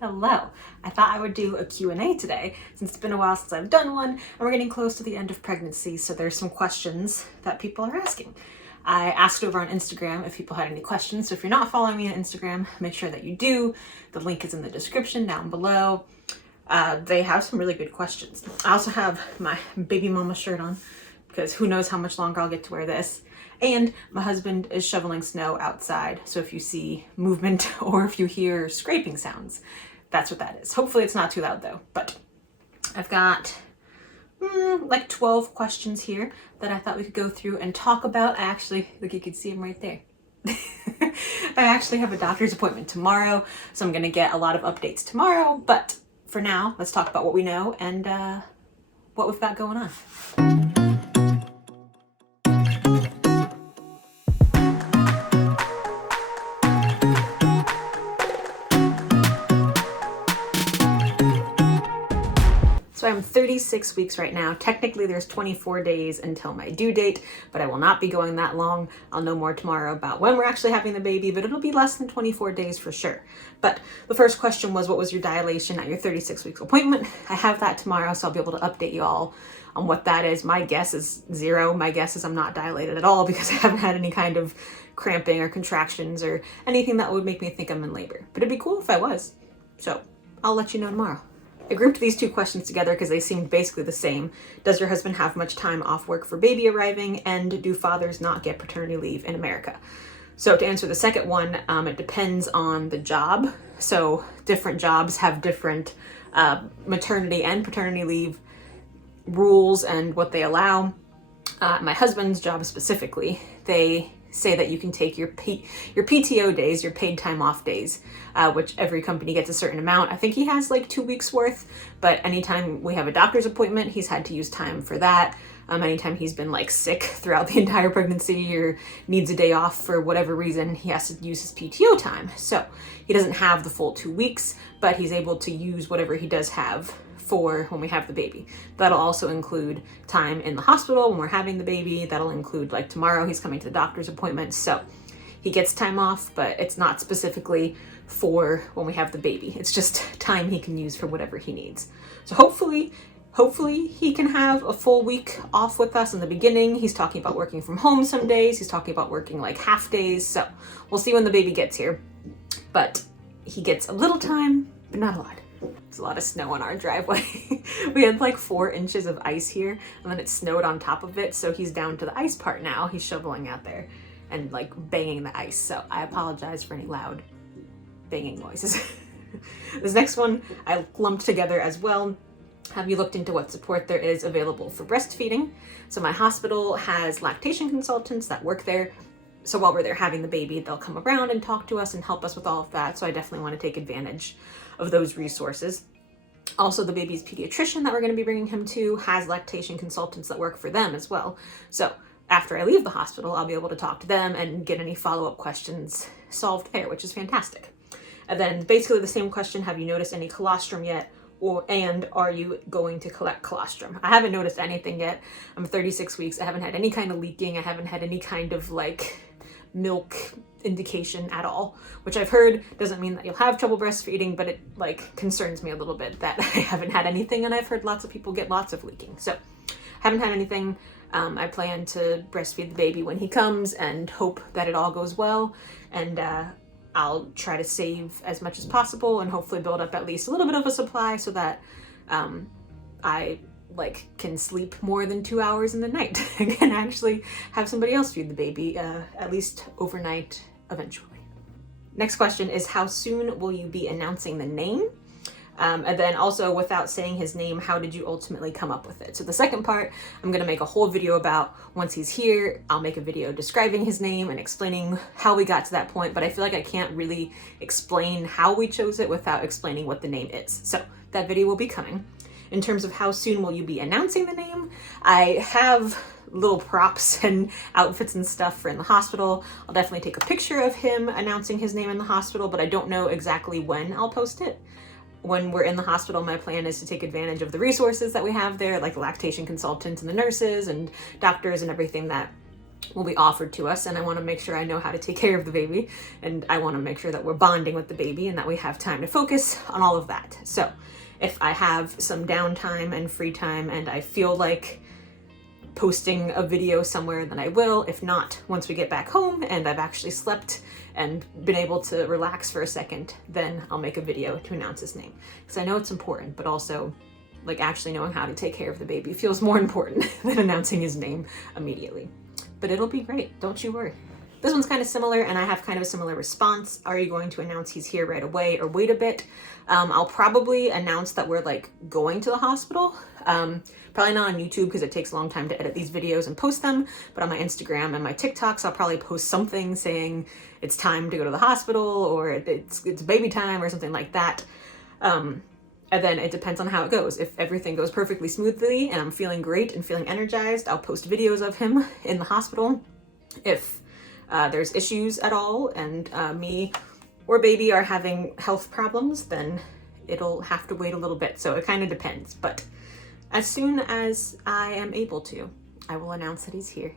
Hello. I thought I would do a Q&A today since it's been a while since I've done one and we're getting close to the end of pregnancy, so there's some questions that people are asking. I asked over on Instagram if people had any questions, so if you're not following me on Instagram, make sure that you do. The link is in the description down below. They have some really good questions. I also have my baby mama shirt on because who knows how much longer I'll get to wear this. And my husband is shoveling snow outside, so if you see movement or if you hear scraping sounds, that's what that is. Hopefully it's not too loud though, but I've got like 12 questions here that I thought we could go through and talk about. I actually, look, you can see them right there. I actually have a doctor's appointment tomorrow, so I'm gonna get a lot of updates tomorrow, but for now, let's talk about what we know and what we've got going on. So I'm 36 weeks right now. Technically there's 24 days until my due date, but I will not be going that long. I'll know more tomorrow about when we're actually having the baby, but it'll be less than 24 days for sure. But the first question was, what was your dilation at your 36 weeks appointment? I have that tomorrow, so I'll be able to update you all on what that is. My guess is 0. My guess is I'm not dilated at all because I haven't had any kind of cramping or contractions or anything that would make me think I'm in labor. But it'd be cool if I was. So I'll let you know tomorrow. I grouped these two questions together because they seemed basically the same. Does your husband have much time off work for baby arriving? And do fathers not get paternity leave in America? So to answer the second one, it depends on the job. So different jobs have different maternity and paternity leave rules and what they allow. My husband's job specifically, they say that you can take your PTO days, your paid time off days, which every company gets a certain amount. I think he has like 2 weeks worth, but anytime we have a doctor's appointment, he's had to use time for that. Anytime he's been like sick throughout the entire pregnancy or needs a day off for whatever reason, he has to use his PTO time. So he doesn't have the full 2 weeks, but he's able to use whatever he does have for when we have the baby. That'll also include time in the hospital when we're having the baby. That'll include, like, tomorrow he's coming to the doctor's appointment. So he gets time off, but it's not specifically for when we have the baby. It's just time he can use for whatever he needs. So hopefully he can have a full week off with us in the beginning. He's talking about working from home some days. He's talking about working like half days. So we'll see when the baby gets here. But he gets a little time, but not a lot. There's a lot of snow on our driveway. We had like 4 inches of ice here and then it snowed on top of it. So he's down to the ice part now. He's shoveling out there and like banging the ice. So I apologize for any loud banging noises. This next one I lumped together as well. Have you looked into what support there is available for breastfeeding? So my hospital has lactation consultants that work there. So while we're there having the baby, they'll come around and talk to us and help us with all of that. So I definitely want to take advantage of those resources. Also, the baby's pediatrician that we're going to be bringing him to has lactation consultants that work for them as well. So after I leave the hospital, I'll be able to talk to them and get any follow-up questions solved there, which is fantastic. And then basically the same question, have you noticed any colostrum yet? And are you going to collect colostrum? I haven't noticed anything yet. I'm 36 weeks. I haven't had any kind of leaking. I haven't had any kind of like milk indication at all, which I've heard doesn't mean that you'll have trouble breastfeeding, but it like concerns me a little bit that I haven't had anything, and I've heard lots of people get lots of leaking. So haven't had anything. I plan to breastfeed the baby when he comes and hope that it all goes well, and I'll try to save as much as possible and hopefully build up at least a little bit of a supply so that I can sleep more than 2 hours in the night and can actually have somebody else feed the baby at least overnight eventually. Next question is, how soon will you be announcing the name? And then also, without saying his name, how did you ultimately come up with it? So the second part, I'm going to make a whole video about once he's here. I'll make a video describing his name and explaining how we got to that point, but I feel like I can't really explain how we chose it without explaining what the name is. So that video will be coming. In terms of how soon will you be announcing the name, I have little props and outfits and stuff for in the hospital. I'll definitely take a picture of him announcing his name in the hospital, but I don't know exactly when I'll post it. When we're in the hospital, my plan is to take advantage of the resources that we have there, like the lactation consultants and the nurses and doctors and everything that will be offered to us, and I want to make sure I know how to take care of the baby, and I want to make sure that we're bonding with the baby and that we have time to focus on all of that. So if I have some downtime and free time and I feel like posting a video somewhere, then I will. If not, once we get back home and I've actually slept and been able to relax for a second, then I'll make a video to announce his name. Because I know it's important, but also like actually knowing how to take care of the baby feels more important than announcing his name immediately. But it'll be great, don't you worry. This one's kind of similar, and I have kind of a similar response. Are you going to announce he's here right away or wait a bit? I'll probably announce that we're like going to the hospital. Probably not on YouTube because it takes a long time to edit these videos and post them, but on my Instagram and my TikToks, I'll probably post something saying it's time to go to the hospital or it's baby time or something like that. And then it depends on how it goes. If everything goes perfectly smoothly and I'm feeling great and feeling energized, I'll post videos of him in the hospital. If there's issues at all and me or baby are having health problems, then it'll have to wait a little bit. So it kind of depends. But as soon as I am able to, I will announce that he's here.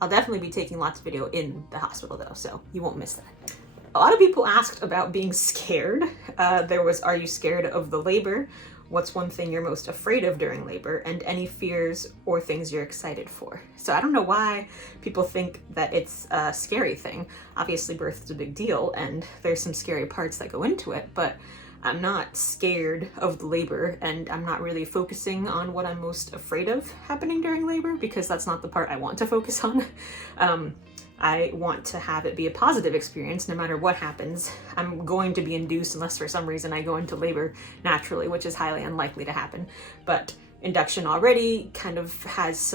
I'll definitely be taking lots of video in the hospital though, so you won't miss that. A lot of people asked about being scared. There was, are you scared of the labor? What's one thing you're most afraid of during labor? And any fears or things you're excited for? So I don't know why people think that it's a scary thing. Obviously birth is a big deal and there's some scary parts that go into it, but I'm not scared of the labor, and I'm not really focusing on what I'm most afraid of happening during labor because that's not the part I want to focus on. I want to have it be a positive experience no matter what happens. I'm going to be induced unless for some reason I go into labor naturally, which is highly unlikely to happen. But induction already kind of has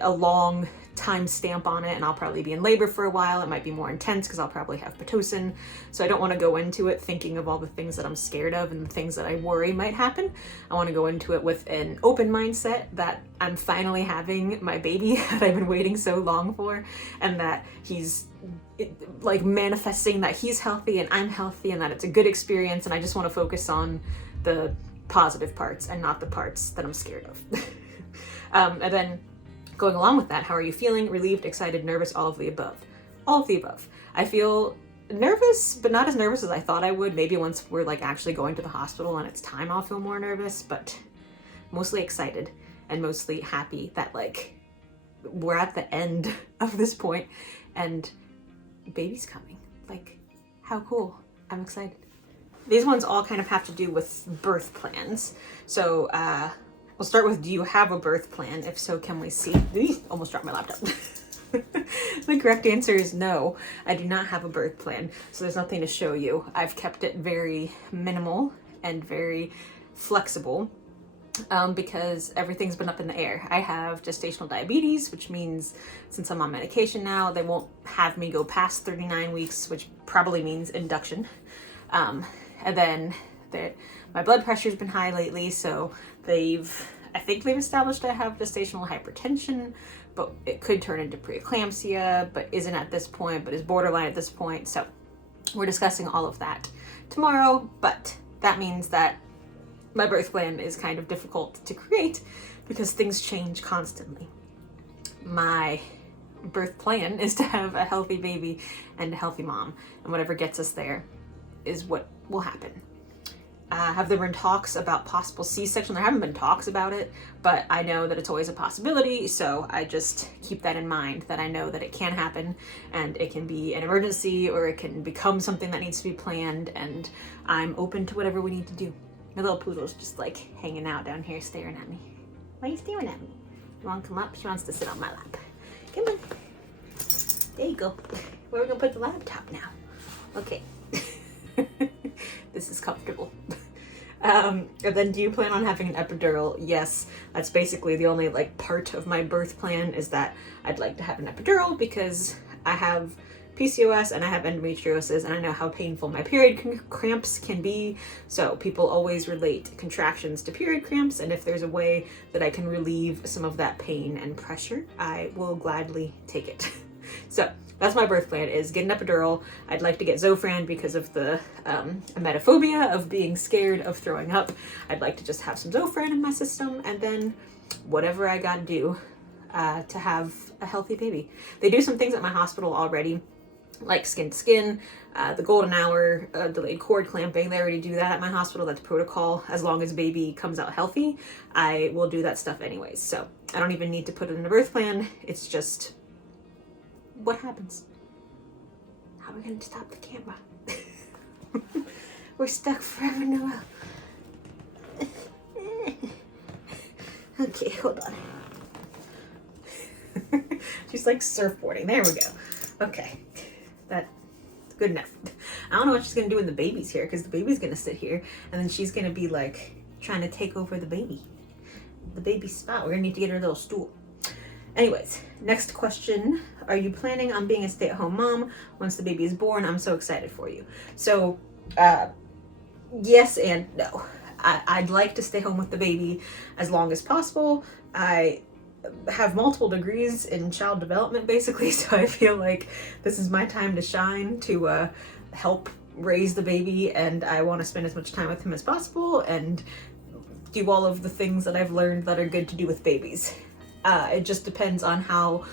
a long time stamp on it, and I'll probably be in labor for a while. It might be more intense because I'll probably have Pitocin. So I don't want to go into it thinking of all the things that I'm scared of and the things that I worry might happen. I want to go into it with an open mindset that I'm finally having my baby that I've been waiting so long for, and that he's like manifesting that he's healthy and I'm healthy and that it's a good experience, and I just want to focus on the positive parts and not the parts that I'm scared of. And then going along with that, how are you feeling? Relieved, excited, nervous, all of the above. All of the above. I feel nervous, but not as nervous as I thought I would. Maybe once we're like actually going to the hospital and it's time, I'll feel more nervous, but mostly excited and mostly happy that like we're at the end of this point and baby's coming. Like, how cool. I'm excited. These ones all kind of have to do with birth plans. So, we'll start with, do you have a birth plan? If so, can we see? Almost dropped my laptop. The correct answer is no, I do not have a birth plan. So there's nothing to show you. I've kept it very minimal and very flexible because everything's been up in the air. I have gestational diabetes, which means since I'm on medication now, they won't have me go past 39 weeks, which probably means induction. And then my blood pressure's been high lately, so I think they've established I have gestational hypertension, but it could turn into preeclampsia, but isn't at this point, but is borderline at this point. So we're discussing all of that tomorrow, but that means that my birth plan is kind of difficult to create because things change constantly. My birth plan is to have a healthy baby and a healthy mom, and whatever gets us there is what will happen. Have there been talks about possible C-section? There haven't been talks about it, but I know that it's always a possibility, so I just keep that in mind, that I know that it can happen, and it can be an emergency, or it can become something that needs to be planned, and I'm open to whatever we need to do. My little poodle's just like hanging out down here staring at me. Why are you staring at me? You want to come up? She wants to sit on my lap. Come on. There you go. Where are we going to put the laptop now? Okay. This is comfortable. And then, do you plan on having an epidural? Yes, that's basically the only like part of my birth plan, is that I'd like to have an epidural because I have PCOS and I have endometriosis, and I know how painful my period cramps can be. So people always relate contractions to period cramps, and if there's a way that I can relieve some of that pain and pressure, I will gladly take it. So that's my birth plan, is get an epidural. I'd like to get Zofran because of the emetophobia of being scared of throwing up. I'd like to just have some Zofran in my system, and then whatever I gotta do to have a healthy baby. They do some things at my hospital already, like skin to skin, the golden hour, delayed cord clamping. They already do that at my hospital. That's protocol. As long as baby comes out healthy, I will do that stuff anyways. So I don't even need to put it in a birth plan. It's just what happens. How are we going to stop the camera? We're stuck forever in a row. Okay, hold on. She's like surfboarding. There we go. Okay, that's good enough. I don't know what she's gonna do when the baby's here, because the baby's gonna sit here and then she's gonna be like trying to take over the baby's spot. We're gonna need to get her a little stool. Anyways, next question. Are you planning on being a stay-at-home mom once the baby is born? I'm so excited for you. So, yes and no. I'd like to stay home with the baby as long as possible. I have multiple degrees in child development, basically, so I feel like this is my time to shine, to help raise the baby, and I want to spend as much time with him as possible and do all of the things that I've learned that are good to do with babies. It just depends on how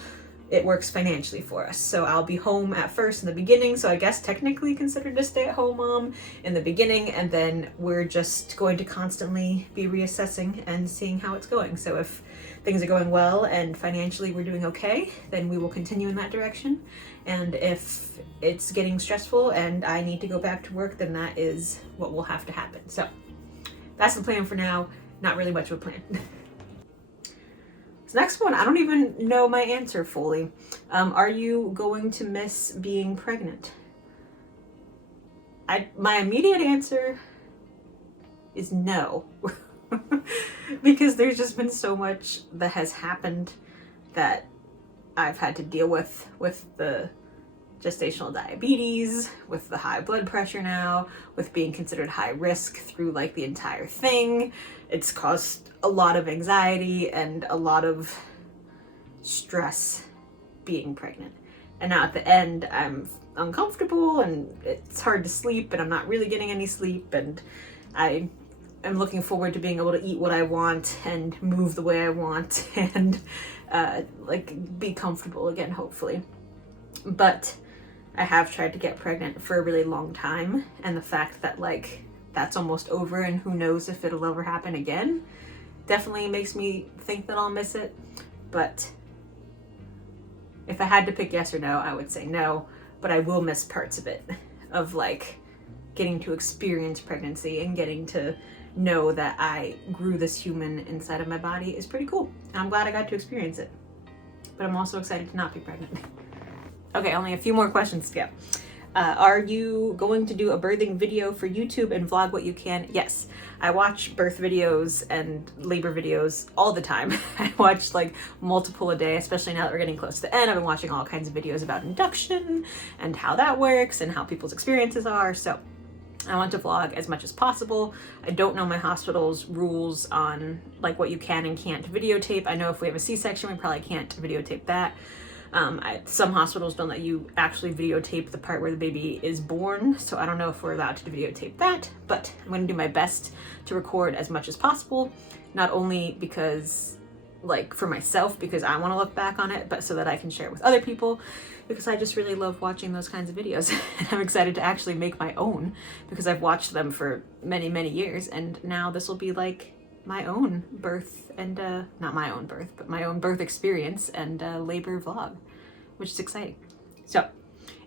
it works financially for us. So I'll be home at first in the beginning, so I guess technically considered a stay-at-home mom in the beginning, and then we're just going to constantly be reassessing and seeing how it's going. So if things are going well and financially we're doing okay, then we will continue in that direction. And if it's getting stressful and I need to go back to work, then that is what will have to happen. So that's the plan for now. Not really much of a plan. This next one, I don't even know my answer fully. Are you going to miss being pregnant? My immediate answer is no. Because there's just been so much that has happened that I've had to deal with the gestational diabetes, with the high blood pressure now, with being considered high risk through like the entire thing. It's caused a lot of anxiety and a lot of stress being pregnant. And now at the end, I'm uncomfortable and it's hard to sleep and I'm not really getting any sleep, and I am looking forward to being able to eat what I want and move the way I want and like be comfortable again, hopefully. But I have tried to get pregnant for a really long time, and the fact that like that's almost over and who knows if it'll ever happen again definitely makes me think that I'll miss it. But if I had to pick yes or no, I would say no, but I will miss parts of it, of like getting to experience pregnancy and getting to know that I grew this human inside of my body is pretty cool. And I'm glad I got to experience it. But I'm also excited to not be pregnant. Okay, only a few more questions to go. Are you going to do a birthing video for YouTube and vlog what you can? Yes, I watch birth videos and labor videos all the time. I watch like multiple a day, especially now that we're getting close to the end. I've been watching all kinds of videos about induction and how that works and how people's experiences are. So I want to vlog as much as possible. I don't know my hospital's rules on like what you can and can't videotape. I know if we have a C-section, we probably can't videotape that. Some hospitals don't let you actually videotape the part where the baby is born, so I don't know if we're allowed to videotape that, but I'm going to do my best to record as much as possible, not only because, like, for myself, because I want to look back on it, but so that I can share it with other people, because I just really love watching those kinds of videos, and I'm excited to actually make my own, because I've watched them for many, many years, and now this will be, like, my own birth and, not my own birth, but my own birth experience and labor vlog, which is exciting. So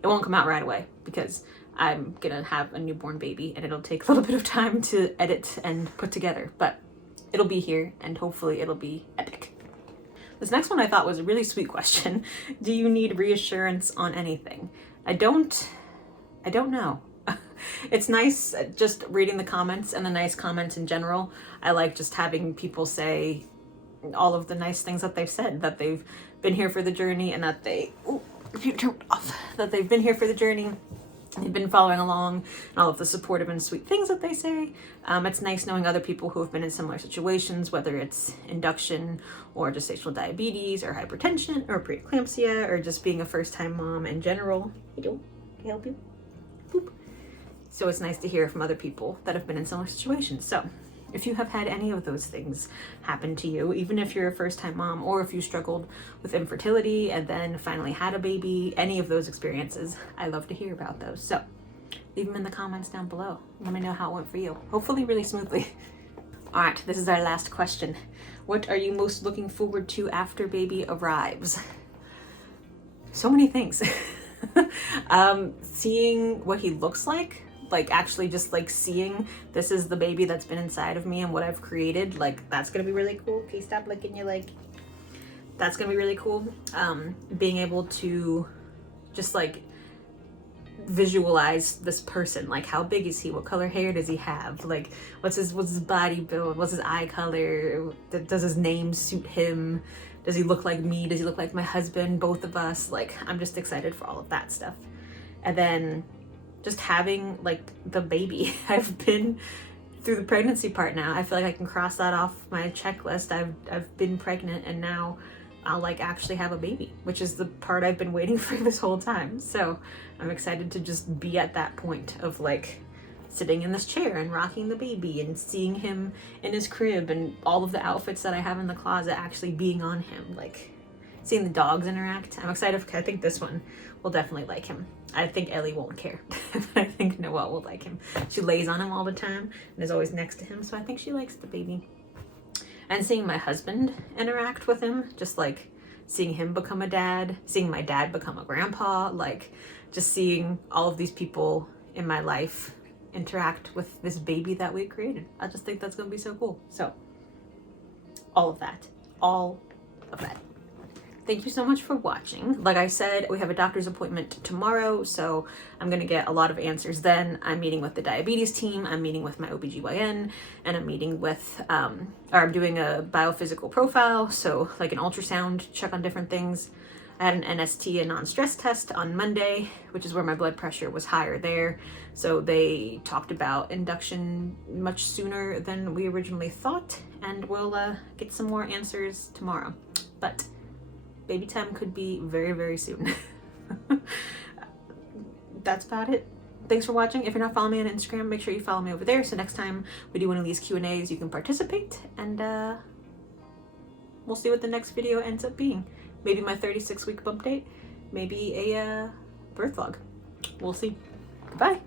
it won't come out right away because I'm gonna have a newborn baby and it'll take a little bit of time to edit and put together, but it'll be here and hopefully it'll be epic. This next one I thought was a really sweet question. Do you need reassurance on anything? I don't know. It's nice just reading the comments and the nice comments in general. I like just having people say all of the nice things that they've said, that they've been here for the journey and that that they've been here for the journey. They've been following along and all of the supportive and sweet things that they say. It's nice knowing other people who have been in similar situations, whether it's induction or gestational diabetes or hypertension or preeclampsia or just being a first-time mom in general. Can I help you? Boop. So it's nice to hear from other people that have been in similar situations. So if you have had any of those things happen to you, even if you're a first-time mom, or if you struggled with infertility and then finally had a baby, any of those experiences, I love to hear about those. So leave them in the comments down below. Let me know how it went for you. Hopefully really smoothly. All right, this is our last question. What are you most looking forward to after baby arrives? So many things. Seeing what he looks like actually just like seeing this is the baby that's been inside of me and what I've created, like that's gonna be really cool. Okay, stop licking your leg. That's gonna be really cool. Being able to just like visualize this person, like how big is he, what color hair does he have, like what's his body build, what's his eye color, does his name suit him, does he look like me, does he look like my husband, both of us. Like I'm just excited for all of that stuff. And then just having like the baby. I've been through the pregnancy part now. I feel like I can cross that off my checklist. I've been pregnant, and now I'll like actually have a baby, which is the part I've been waiting for this whole time. So I'm excited to just be at that point of like sitting in this chair and rocking the baby and seeing him in his crib and all of the outfits that I have in the closet actually being on him, like seeing the dogs interact. I'm excited. I think this one will definitely like him. I think Ellie won't care, but I think Noelle will like him. She lays on him all the time and is always next to him, so I think she likes the baby. And seeing my husband interact with him, just like seeing him become a dad, seeing my dad become a grandpa, like just seeing all of these people in my life interact with this baby that we created. I just think that's gonna be so cool. So all of that. Thank you so much for watching. Like I said, we have a doctor's appointment tomorrow, so I'm gonna get a lot of answers then. I'm meeting with the diabetes team, I'm meeting with my OBGYN, and I'm meeting with, or I'm doing a biophysical profile, so like an ultrasound, check on different things. I had an NST, a non-stress test, on Monday, which is where my blood pressure was higher there. So they talked about induction much sooner than we originally thought, and we'll get some more answers tomorrow. But baby time could be very, very soon. That's about it. Thanks for watching. If you're not following me on Instagram, make sure you follow me over there, so next time we do one of these Q&As, you can participate, and we'll see what the next video ends up being. Maybe my 36-week bump date, maybe a birth vlog. We'll see. Goodbye.